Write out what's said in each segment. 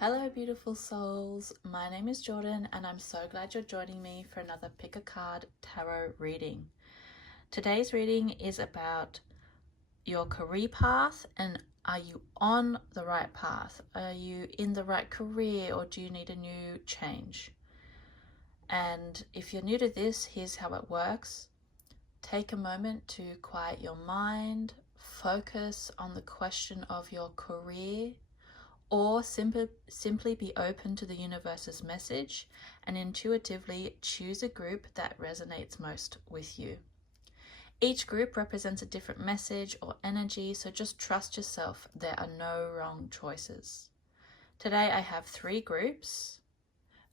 Hello beautiful souls, my name is Jordan and I'm so glad you're joining me for another Pick a Card Tarot reading. Today's reading is about your career path and are you on the right path? Are you in the right career or do you need a new change? And if you're new to this, here's how it works. Take a moment to quiet your mind, focus on the question of your career, or simply be open to the universe's message and intuitively choose a group that resonates most with you. Each group represents a different message or energy, so just trust yourself. There are no wrong choices. Today I have 3 groups.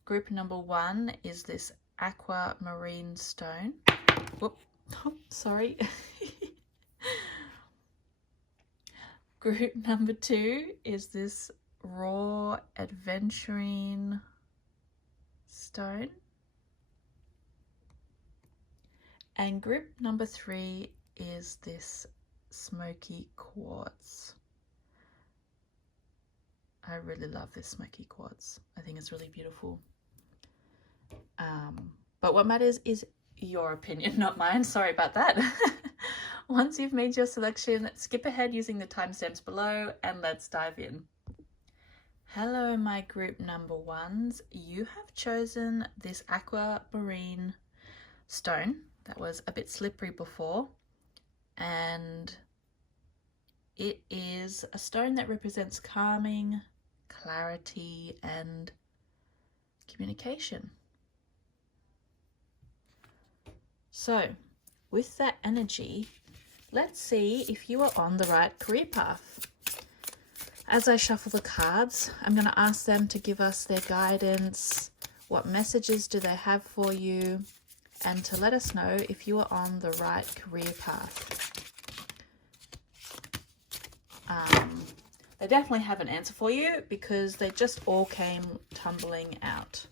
Group number 1 is this aquamarine stone. Sorry. Group number 2 is this raw adventurine stone, and group number 3 is this smoky quartz. I really love this smoky quartz. I think it's really beautiful, but what matters is your opinion, not mine. Sorry about that. Once you've made your selection, skip ahead using the timestamps below and let's dive in. Hello, my group number 1s. You have chosen this aquamarine stone that was a bit slippery before, and it is a stone that represents calming, clarity, and communication. So, with that energy, let's see if you are on the right career path. As I shuffle the cards, I'm going to ask them to give us their guidance, what messages do they have for you, and to let us know if you are on the right career path. They definitely have an answer for you because they just all came tumbling out.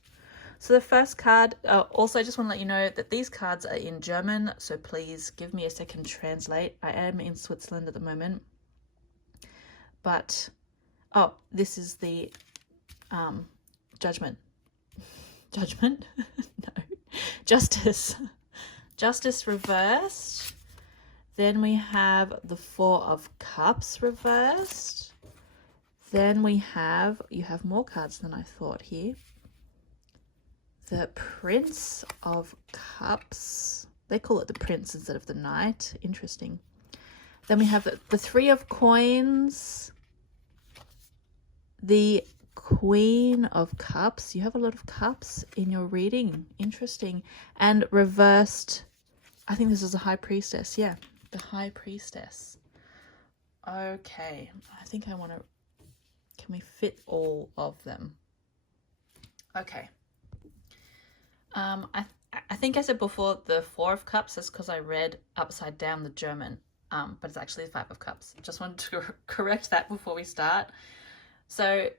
So the first card, also I just want to let you know that these cards are in German, so please give me a second to translate. I am in Switzerland at the moment, but this is the judgment. Judgment? No. Justice. Justice reversed. Then we have the 4 of Cups reversed. Then we have, you have more cards than I thought here. The Prince of Cups. They call it the Prince instead of the Knight. Interesting. Then we have the 3 of Coins. The Queen of Cups. You have a lot of cups in your reading. Interesting. And reversed, I think this is a High Priestess. Yeah, the High Priestess. Okay, I think I want to, can we fit all of them? Okay. I think I said before the 4 of Cups is because I read upside down the German, but it's actually the 5 of Cups. Just wanted to correct that before we start. So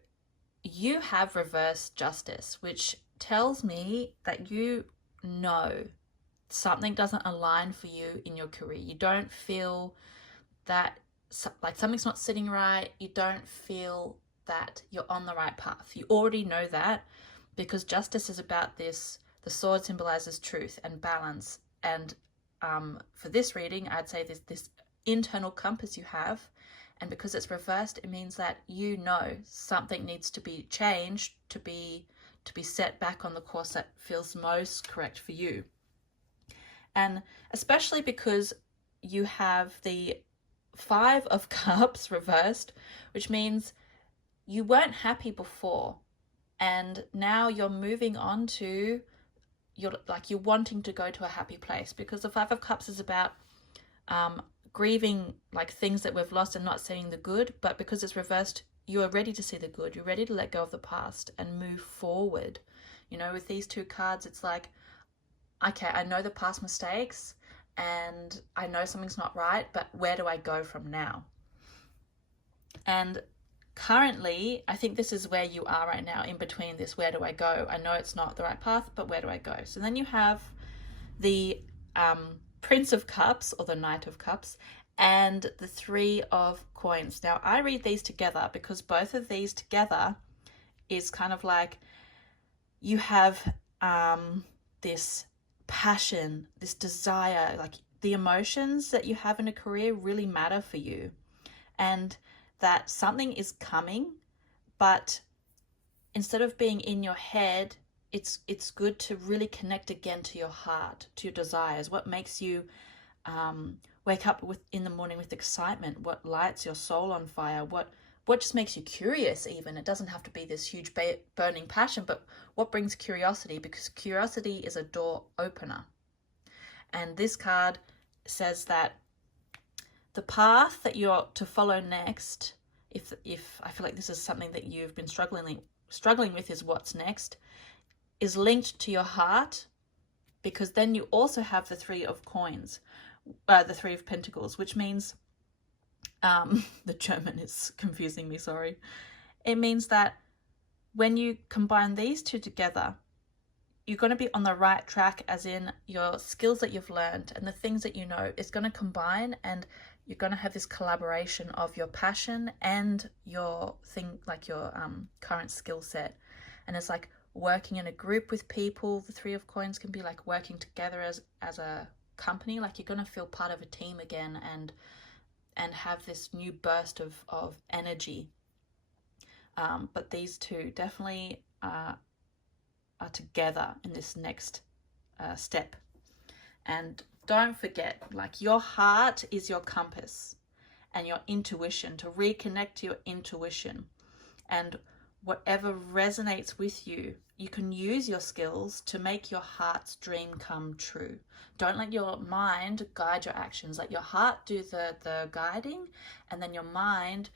you have reversed Justice, which tells me that you know something doesn't align for you in your career. You don't feel that like something's not sitting right. You don't feel that you're on the right path. You already know that because Justice is about this. The sword symbolizes truth and balance. And for this reading, I'd say this internal compass you have. And because it's reversed, it means that you know something needs to be changed to be set back on the course that feels most correct for you. And especially because you have the 5 of Cups reversed, which means you weren't happy before. And now you're moving on to, you're wanting to go to a happy place, because the 5 of Cups is about grieving like things that we've lost and not seeing the good, but because it's reversed, you are ready to see the good. You're ready to let go of the past and move forward. You know, with these 2 cards, it's like, okay, I know the past mistakes and I know something's not right, but where do I go from now? And currently, I think this is where you are right now, in between this, where do I go? I know it's not the right path, but where do I go? So then you have the Prince of Cups, or the Knight of Cups, and the 3 of Coins. Now, I read these together because both of these together is kind of like you have this passion, this desire, like the emotions that you have in a career really matter for you, and that something is coming, but instead of being in your head, it's good to really connect again to your heart, to your desires. What makes you wake up in the morning with excitement? What lights your soul on fire? What just makes you curious even? It doesn't have to be this huge burning passion, but what brings curiosity? Because curiosity is a door opener. And this card says that the path that you're to follow next, if I feel like this is something that you've been struggling with, is what's next, is linked to your heart, because then you also have the Three of Coins, the Three of Pentacles, which means, the German is confusing me, sorry. It means that when you combine these two together, you're going to be on the right track, as in your skills that you've learned and the things that you know is going to combine, and you're going to have this collaboration of your passion and your current skill set. And it's like working in a group with people. The Three of Coins can be like working together as a company. Like you're going to feel part of a team again and have this new burst of energy. But these two definitely are together in this next step. And don't forget, like, your heart is your compass and your intuition, to reconnect to your intuition. And whatever resonates with you, you can use your skills to make your heart's dream come true. Don't let your mind guide your actions. Let your heart do the guiding, and then your mind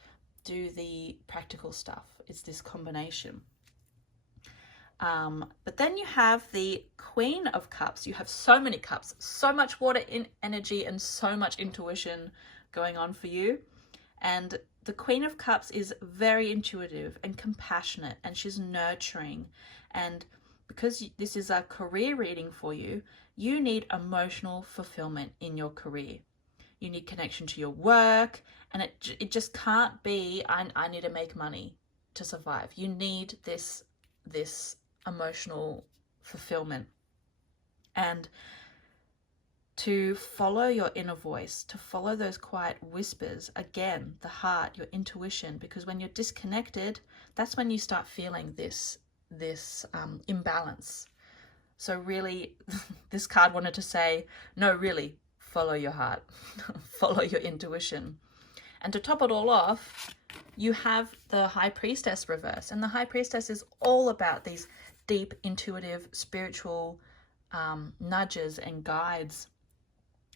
do the practical stuff. It's this combination. But then you have the Queen of Cups. You have so many cups, so much water in energy, and so much intuition going on for you. And the Queen of Cups is very intuitive and compassionate, and she's nurturing. And because this is a career reading for you, you need emotional fulfillment in your career. You need connection to your work, and it just can't be, I need to make money to survive. You need this emotional fulfillment. And to follow your inner voice, to follow those quiet whispers, again, the heart, your intuition, because when you're disconnected, that's when you start feeling this imbalance. So really, this card wanted to say, no, really, follow your heart, follow your intuition. And to top it all off, you have the High Priestess reverse. And the High Priestess is all about these deep, intuitive, spiritual nudges and guides.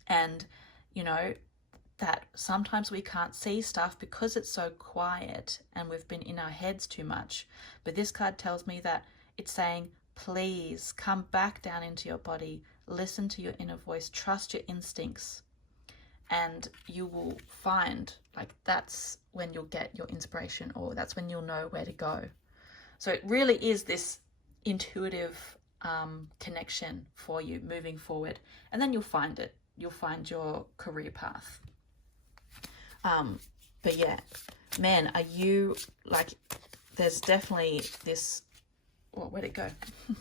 And, you know, that sometimes we can't see stuff because it's so quiet and we've been in our heads too much. But this card tells me that it's saying, please come back down into your body, listen to your inner voice, trust your instincts, and you will find, like, that's when you'll get your inspiration, or that's when you'll know where to go. So it really is this intuitive connection for you moving forward, and then you'll find it. You'll find your career path. But yeah, man, are you, like, there's definitely this, where'd it go?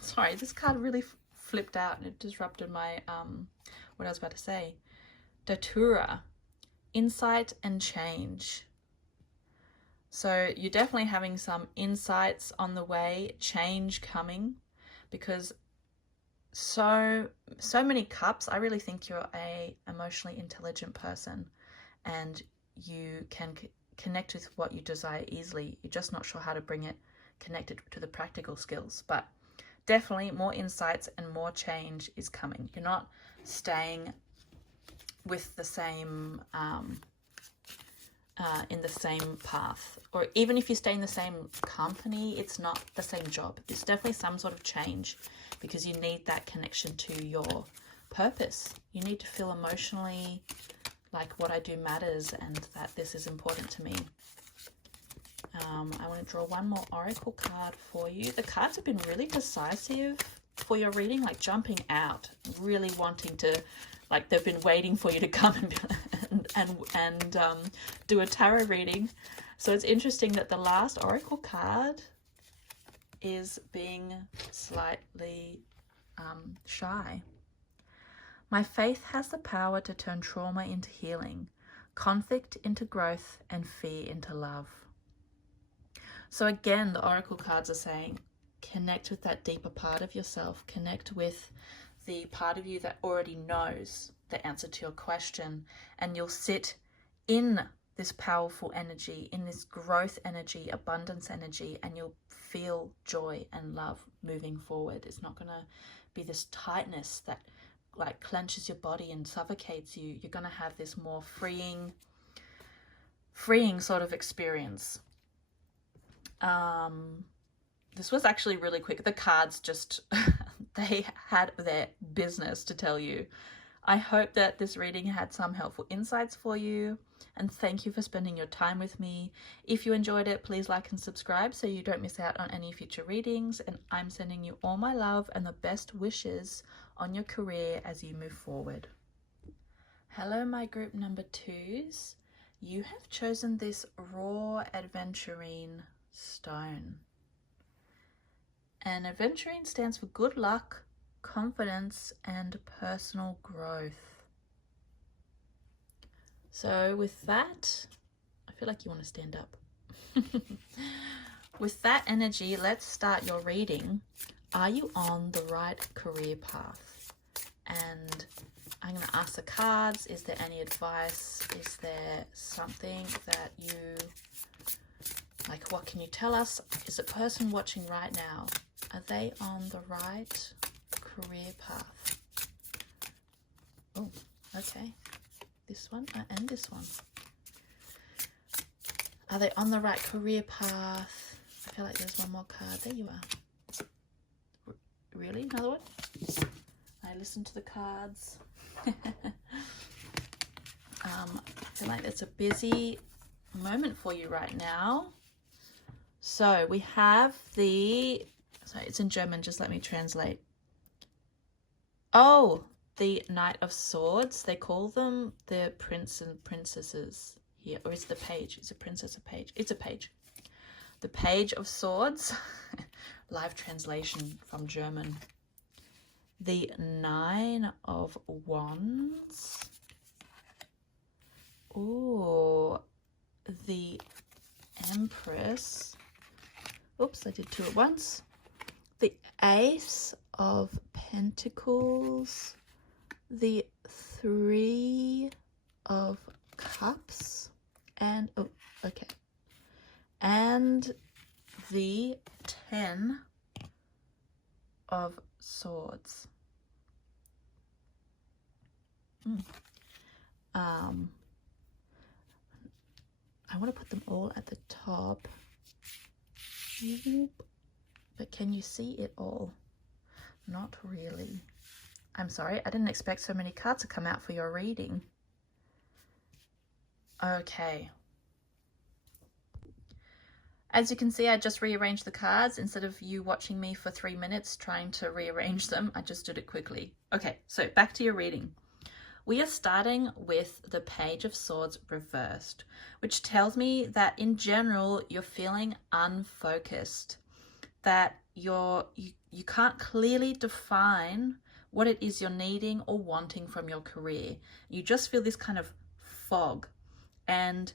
Sorry, this card really flipped out and it disrupted my, what I was about to say. Datura, insight and change. So you're definitely having some insights on the way, change coming, because so many cups. I really think you're a emotionally intelligent person, and you can connect with what you desire easily. You're just not sure how to bring it connected to the practical skills. But definitely more insights and more change is coming. You're not staying with the same in the same path, or even if you stay in the same company, it's not the same job. It's definitely some sort of change, because you need that connection to your purpose. You need to feel emotionally like what I do matters and that this is important to me. I want to draw one more oracle card for you. The cards have been really decisive for your reading, like jumping out, really wanting to, like, they've been waiting for you to come and do a tarot reading. So it's interesting that the last oracle card is being slightly shy. My faith has the power to turn trauma into healing, conflict into growth, and fear into love. So again, the oracle cards are saying, connect with that deeper part of yourself. Connect with the part of you that already knows the answer to your question, and you'll sit in this powerful energy, in this growth energy, abundance energy, and you'll feel joy and love moving forward. It's not going to be this tightness that like clenches your body and suffocates you. You're going to have this more freeing sort of experience. This was actually really quick. The cards just, they had their business to tell you. I hope that this reading had some helpful insights for you, and thank you for spending your time with me. If you enjoyed it, please like and subscribe so you don't miss out on any future readings, and I'm sending you all my love and the best wishes on your career as you move forward. Hello, my group number 2s. You have chosen this raw aventurine stone. And aventurine stands for good luck, confidence, and personal growth. So with that, I feel like you want to stand up. With that energy, let's start your reading. Are you on the right career path? And I'm going to ask the cards, is there any advice? Is there something that you, like, what can you tell us? Is a person watching right now, are they on the right career path? Oh, okay. This one and this one. Are they on the right career path? I feel like there's one more card. There you are. Really? Another one? I listen to the cards. I feel like it's a busy moment for you right now. So we have the, sorry, it's in German, just let me translate. Oh, the Knight of Swords. They call them the prince and princesses here. Or is it the page? Is a princess a page? It's a page. The Page of Swords. Live translation from German. The Nine of Wands. Oh, the Empress. Oops, I did two at once. The Ace of Pentacles. The Three of Cups. And, oh, okay. And the 10 of Swords. I want to put them all at the top. But can you see it all? Not really. I'm sorry, I didn't expect so many cards to come out for your reading. Okay. As you can see, I just rearranged the cards. Instead of you watching me for 3 minutes trying to rearrange them, I just did it quickly. Okay, so back to your reading. We are starting with the Page of Swords reversed, which tells me that in general, you're feeling unfocused, that you can't clearly define what it is you're needing or wanting from your career. You just feel this kind of fog, and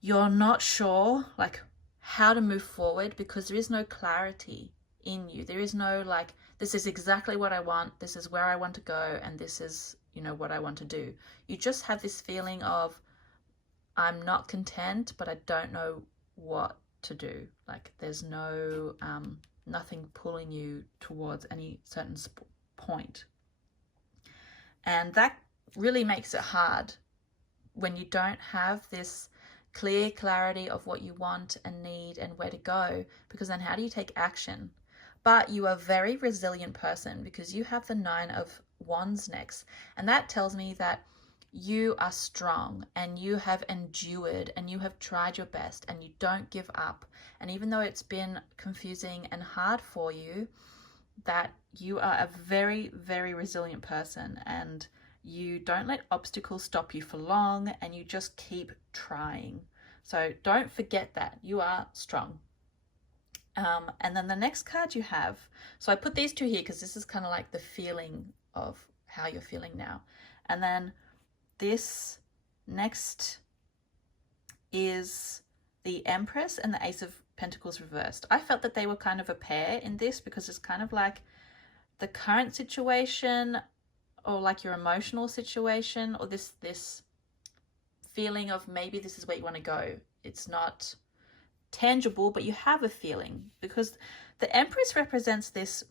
you're not sure like how to move forward because there is no clarity in you. There is no like, this is exactly what I want, this is where I want to go, and this is, you know, what I want to do. You just have this feeling of, I'm not content, but I don't know what to do. Like there's no, nothing pulling you towards any certain point. And that really makes it hard when you don't have this clear clarity of what you want and need and where to go, because then how do you take action? But you are a very resilient person because you have the 9 of Wands next, and that tells me that you are strong and you have endured and you have tried your best and you don't give up. And even though it's been confusing and hard for you, that you are a very, very resilient person, and you don't let obstacles stop you for long, and you just keep trying. So don't forget that you are strong. And then the next card you have, so I put these two here because this is kind of like the feeling of how you're feeling now. And then this next is the Empress and the Ace of Pentacles reversed. I felt that they were kind of a pair in this because it's kind of like the current situation or like your emotional situation, or this feeling of maybe this is where you want to go. It's not tangible, but you have a feeling, because the Empress represents this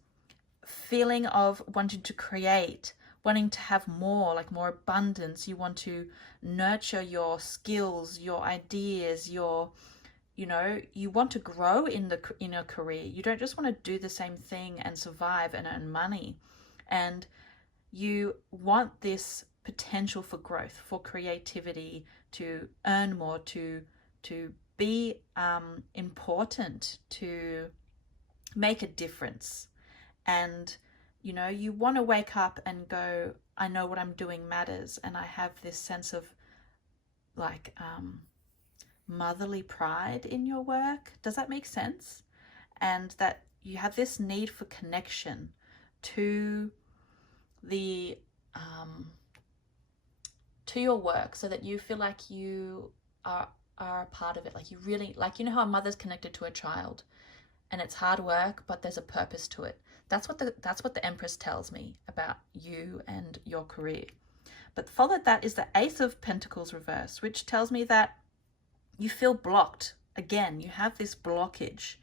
feeling of wanting to create, wanting to have more, like more abundance. You want to nurture your skills, your ideas, your, you know, you want to grow in your career. You don't just want to do the same thing and survive and earn money. And you want this potential for growth, for creativity, to earn more, to be important, to make a difference. And you know, you want to wake up and go, I know what I'm doing matters, and I have this sense of like motherly pride in your work. Does that make sense? And that you have this need for connection to the to your work, so that you feel like you are a part of it. Like you really, like, you know how a mother's connected to a child and it's hard work, but there's a purpose to it. That's what the Empress tells me about you and your career. But followed that is the Ace of Pentacles reverse, which tells me that you feel blocked. Again, you have this blockage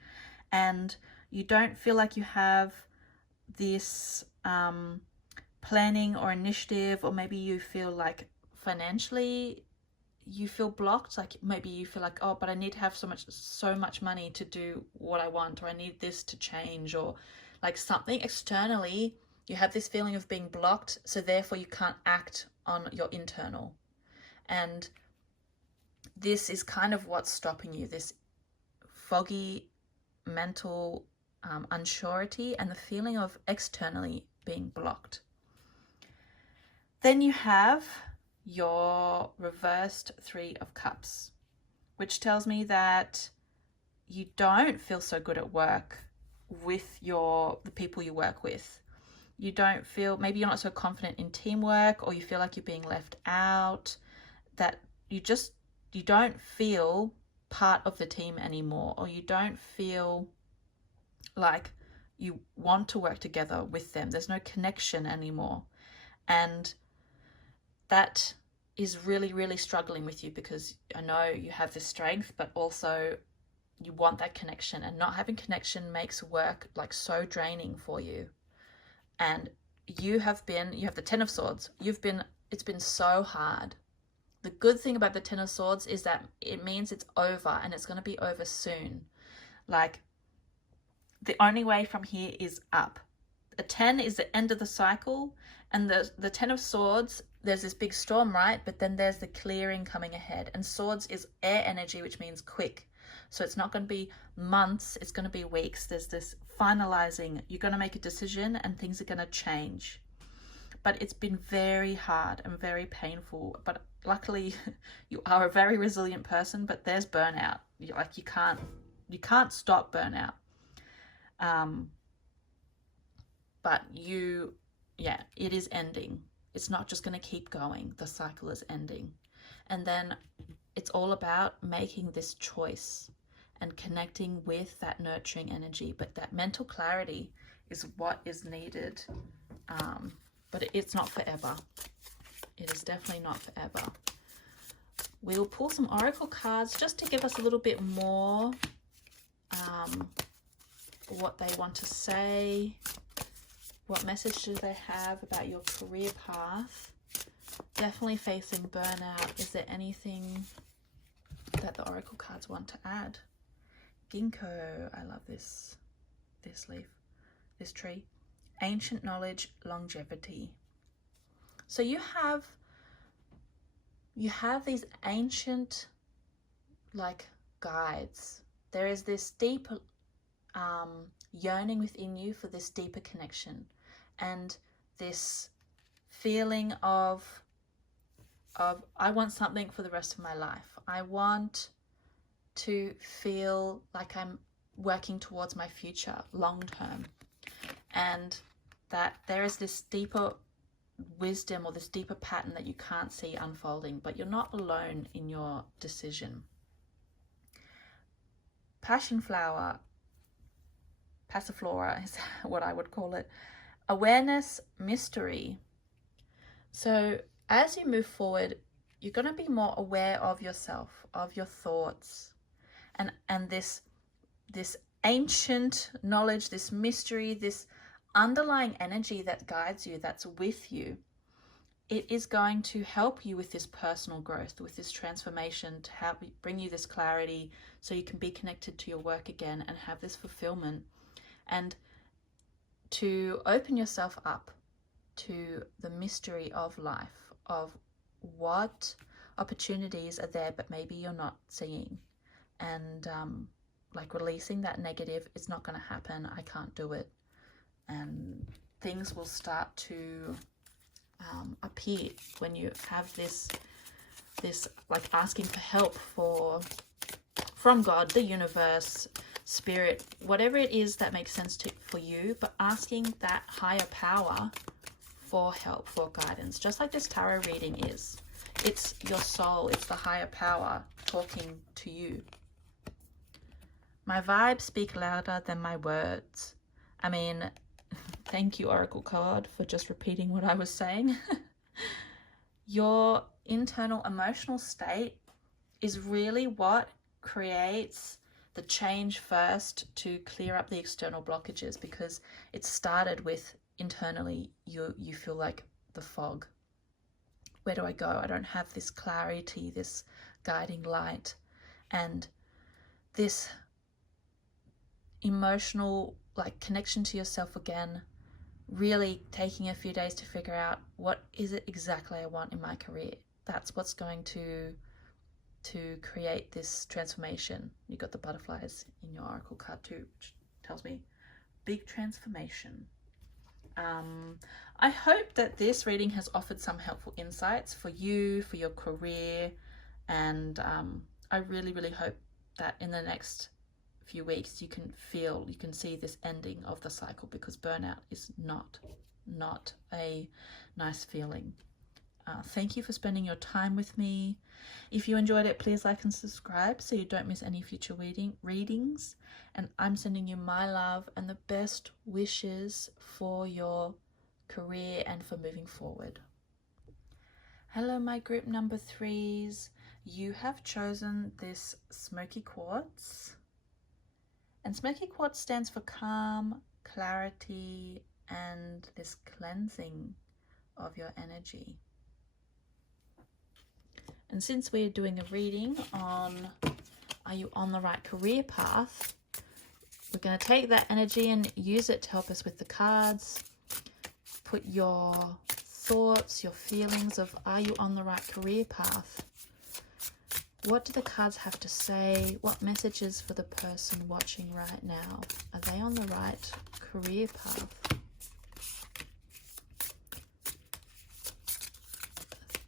and you don't feel like you have this planning or initiative, or maybe you feel like financially you feel blocked. Like maybe you feel like, oh, but I need to have so much money to do what I want, or I need this to change, or like something externally, you have this feeling of being blocked, so therefore you can't act on your internal. And this is kind of what's stopping you, this foggy mental unsurety and the feeling of externally being blocked. Then you have your reversed Three of Cups, which tells me that you don't feel so good at work with the people you work with. You don't feel, maybe you're not so confident in teamwork, or you feel like you're being left out, that you don't feel part of the team anymore, or you don't feel like you want to work together with them. There's no connection anymore. And that is really, really struggling with you, because I know you have this strength, but also you want that connection, and not having connection makes work like so draining for you. And you have the Ten of Swords. It's been so hard. The good thing about the Ten of Swords is that it means it's over, and it's going to be over soon. Like, the only way from here is up. A 10 is the end of the cycle, and the Ten of Swords, there's this big storm, right? But then there's the clearing coming ahead. And Swords is air energy, which means quick. So it's not going to be months, it's going to be weeks. There's this finalizing. You're going to make a decision and things are going to change. But it's been very hard and very painful. But luckily, you are a very resilient person, but there's burnout. You can't stop burnout. But it is ending. It's not just going to keep going. The cycle is ending. And then it's all about making this choice and connecting with that nurturing energy. But that mental clarity is what is needed. But it's not forever. It is definitely not forever. We will pull some oracle cards just to give us a little bit more what they want to say. What message do they have about your career path? Definitely facing burnout. Is there anything that the oracle cards want to add? Ginkgo. I love this leaf, this tree. Ancient knowledge, longevity. So you have these ancient like guides. There is this deep yearning within you for this deeper connection, and this feeling of I want something for the rest of my life. I want to feel like I'm working towards my future long term, and that there is this deeper wisdom or this deeper pattern that you can't see unfolding, but you're not alone in your decision. Passion flower, passiflora is what I would call it. Awareness, mystery. So as you move forward, you're going to be more aware of yourself, of your thoughts, and this ancient knowledge, this mystery, this underlying energy that guides you, that's with you. It is going to help you with this personal growth, with this transformation, to bring you this clarity so you can be connected to your work again and have this fulfillment, and to open yourself up to the mystery of life, of what opportunities are there but maybe you're not seeing, and like releasing that negative, it's not going to happen, I can't do it, and things will start to appear when you have this like asking for help from God, the universe, spirit, whatever it is that makes sense for you, but asking that higher power for help, for guidance, just like this tarot reading is. It's your soul, it's the higher power talking to you. My vibes speak louder than my words. I mean, thank you, Oracle card, for just repeating what I was saying. Your internal emotional state is really what creates the change first to clear up the external blockages, because it started with internally you feel like the fog. Where do I go? I don't have this clarity, this guiding light, and this emotional like connection to yourself again, really taking a few days to figure out what is it exactly I want in my career. That's what's going to create this transformation. You got the butterflies in your oracle card too, which tells me big transformation. I hope that this reading has offered some helpful insights for you, for your career, and I really, really hope that in the next few weeks you can see this ending of the cycle, because burnout is not a nice feeling. Thank you for spending your time with me. If you enjoyed it, please like and subscribe so you don't miss any future readings. And I'm sending you my love and the best wishes for your career and for moving forward. Hello, my group number 3s. You have chosen this smoky quartz. And smoky quartz stands for calm, clarity, and this cleansing of your energy. And since we're doing a reading on are you on the right career path, we're going to take that energy and use it to help us with the cards. Put your thoughts, your feelings of are you on the right career path? What do the cards have to say? What messages for the person watching right now? Are they on the right career path?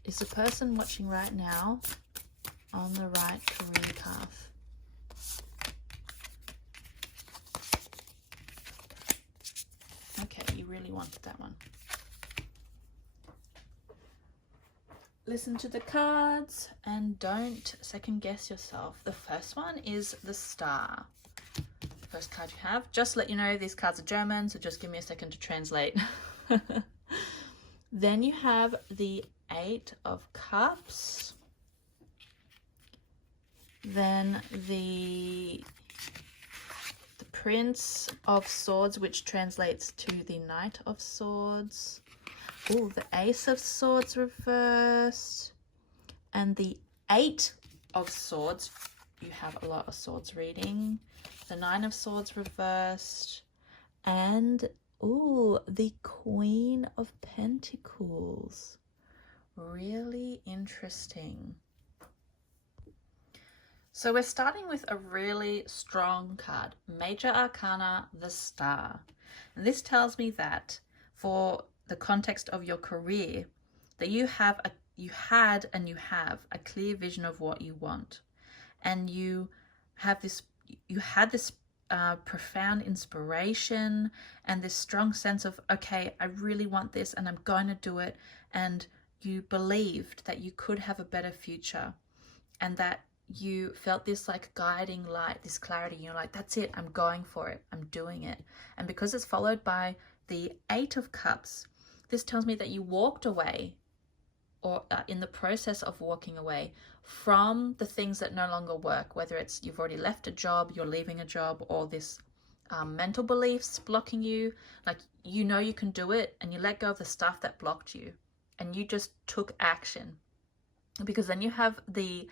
Is the person watching right now on the right career path? Okay, you really wanted that one. Listen to the cards and don't second guess yourself. The first one is the Star. The first card you have. Just to let you know, these cards are German, so just give me a second to translate. Then you have the 8 of Cups. Then the Prince of Swords, which translates to the Knight of Swords. Oh, the Ace of Swords reversed. And the 8 of Swords. You have a lot of swords reading. The 9 of Swords reversed. And, ooh, the Queen of Pentacles. Really interesting. So we're starting with a really strong card. Major Arcana, the Star. And this tells me that for the context of your career, that you had and you have a clear vision of what you want, and you had this profound inspiration and this strong sense of, okay, I really want this and I'm going to do it. And you believed that you could have a better future, and that you felt this like guiding light, this clarity. You're like, that's it, I'm going for it, I'm doing it. And because it's followed by the 8 of Cups, this tells me that you walked away, or in the process of walking away from the things that no longer work, whether it's you've already left a job, you're leaving a job, or this mental beliefs blocking you. Like, you know you can do it, and you let go of the stuff that blocked you, and you just took action. Because then you have the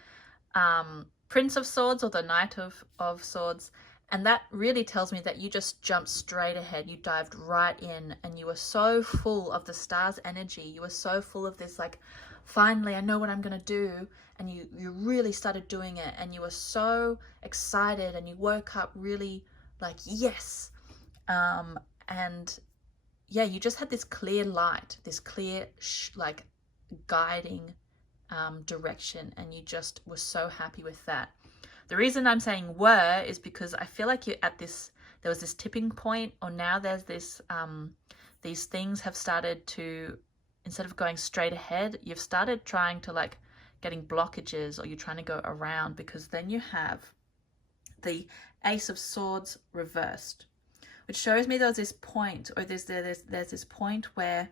Prince of Swords, or the Knight of Swords, and that really tells me that you just jumped straight ahead. You dived right in, and you were so full of the stars' energy. You were so full of this, like, finally, I know what I'm going to do. And you really started doing it, and you were so excited, and you woke up really like, yes. And yeah, you just had this clear light, this clear, like, guiding direction, and you just were so happy with that. The reason I'm saying were is because I feel like you're at this, there was this tipping point, or now there's this, these things have started to, instead of going straight ahead, you've started trying to, like, getting blockages, or you're trying to go around, because then you have the Ace of Swords reversed, which shows me there's this point, or there's this point where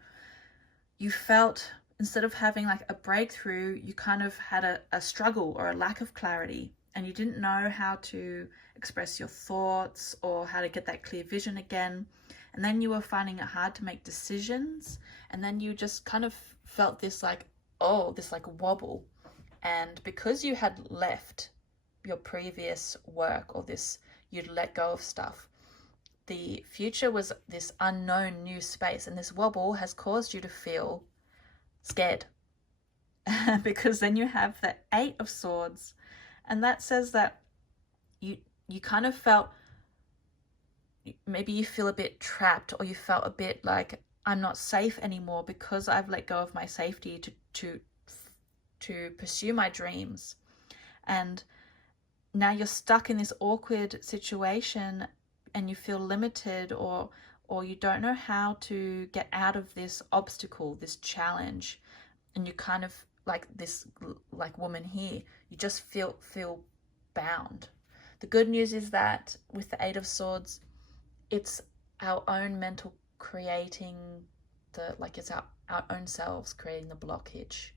you felt, instead of having like a breakthrough, you kind of had a struggle or a lack of clarity, and you didn't know how to express your thoughts or how to get that clear vision again. And then you were finding it hard to make decisions, and then you just kind of felt this like, oh, this like wobble. And because you had left your previous work, or this, you'd let go of stuff, the future was this unknown new space, and this wobble has caused you to feel scared. Because then you have the 8 of Swords, and that says that you kind of felt, maybe you feel a bit trapped, or you felt a bit like, I'm not safe anymore because I've let go of my safety to pursue my dreams. And now you're stuck in this awkward situation, and you feel limited, or you don't know how to get out of this obstacle, this challenge. And you kind of, like this, like woman here, you just feel bound. The good news is that with the 8 of Swords, it's our own mental creating the, like, it's our own selves creating the blockage.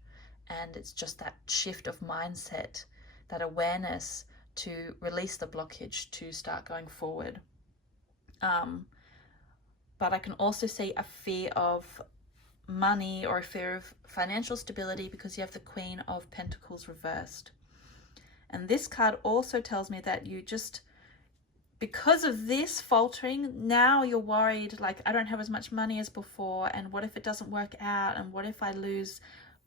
And it's just that shift of mindset, that awareness to release the blockage, to start going forward. But I can also see a fear of money, or a fear of financial stability, because you have the Queen of Pentacles reversed. And this card also tells me that you just, because of this faltering, now you're worried, like, I don't have as much money as before, and what if it doesn't work out, and what if I lose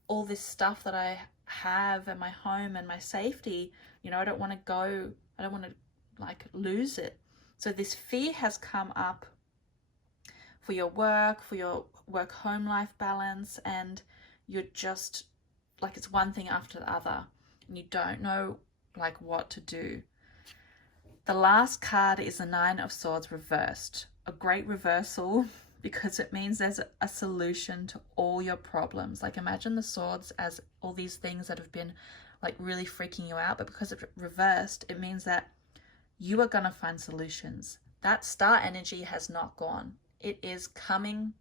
all this stuff that I have, and my home and my safety? You know, I don't want to like lose it. So this fear has come up for your work home life balance, and you're just like, it's one thing after the other, and you don't know like what to do. The last card is the 9 of Swords reversed, a great reversal, because it means there's a solution to all your problems. Like, imagine the swords as all these things that have been like really freaking you out, but because it's reversed, it means that you are going to find solutions. That star energy has not gone. It is coming.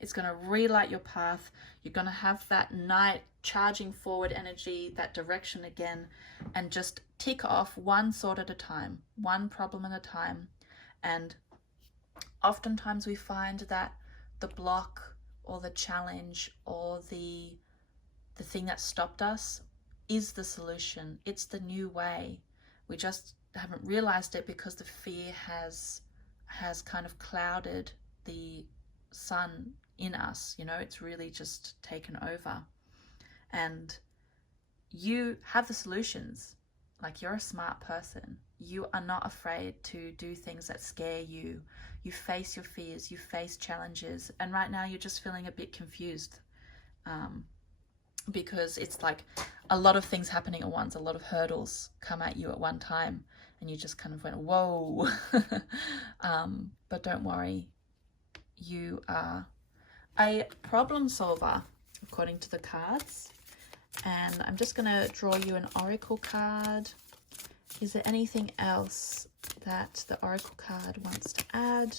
It's going to relight your path. You're going to have that knight charging forward energy, that direction again, and just tick off one sword at a time, one problem at a time. And oftentimes we find that the block, or the challenge, or the thing that stopped us is the solution. It's the new way. We just haven't realized it because the fear has kind of clouded the sun in us. You know, it's really just taken over. And you have the solutions. Like, you're a smart person. You are not afraid to do things that scare you. You face your fears, you face challenges. And right now you're just feeling a bit confused, because it's like a lot of things happening at once. A lot of hurdles come at you at one time, and you just kind of went, whoa. But don't worry, you are a problem solver according to the cards. And I'm just going to draw you an oracle card. Is there anything else that the oracle card wants to add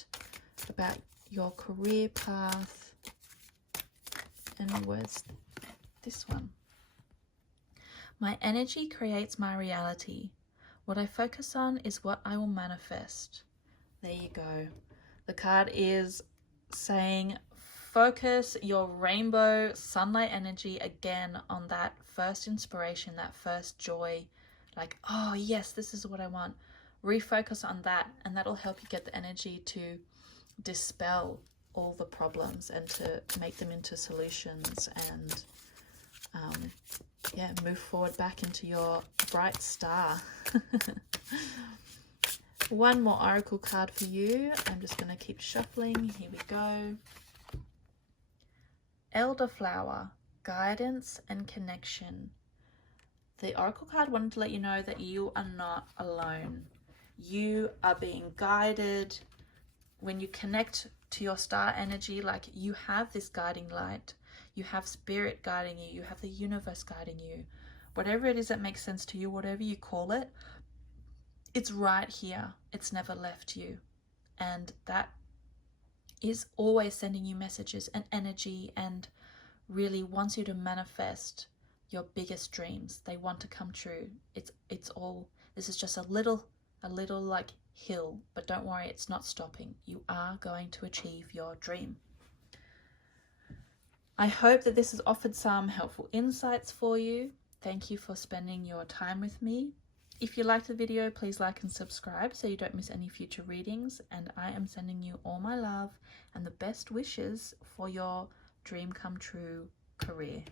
about your career path? And where's this one? My energy creates my reality. What I focus on is what I will manifest. There you go. The card is saying focus your rainbow sunlight energy again on that first inspiration, that first joy. Like, oh yes, this is what I want. Refocus on that, and that'll help you get the energy to dispel all the problems and to make them into solutions, and yeah, move forward back into your bright star. One more oracle card for you. I'm just going to keep shuffling. Here we go. Elderflower, guidance and connection. The oracle card wanted to let you know that you are not alone. You are being guided. When you connect to your star energy, like, you have this guiding light. You have spirit guiding you. You have the universe guiding you. Whatever it is that makes sense to you, whatever you call it, it's right here. It's never left you. And that is always sending you messages and energy, and really wants you to manifest your biggest dreams. They want to come true. It's all, this is just a little like hill, but don't worry, it's not stopping. You are going to achieve your dream. I hope that this has offered some helpful insights for you. Thank you for spending your time with me. If you liked the video, please like and subscribe so you don't miss any future readings. And I am sending you all my love and the best wishes for your dream come true career.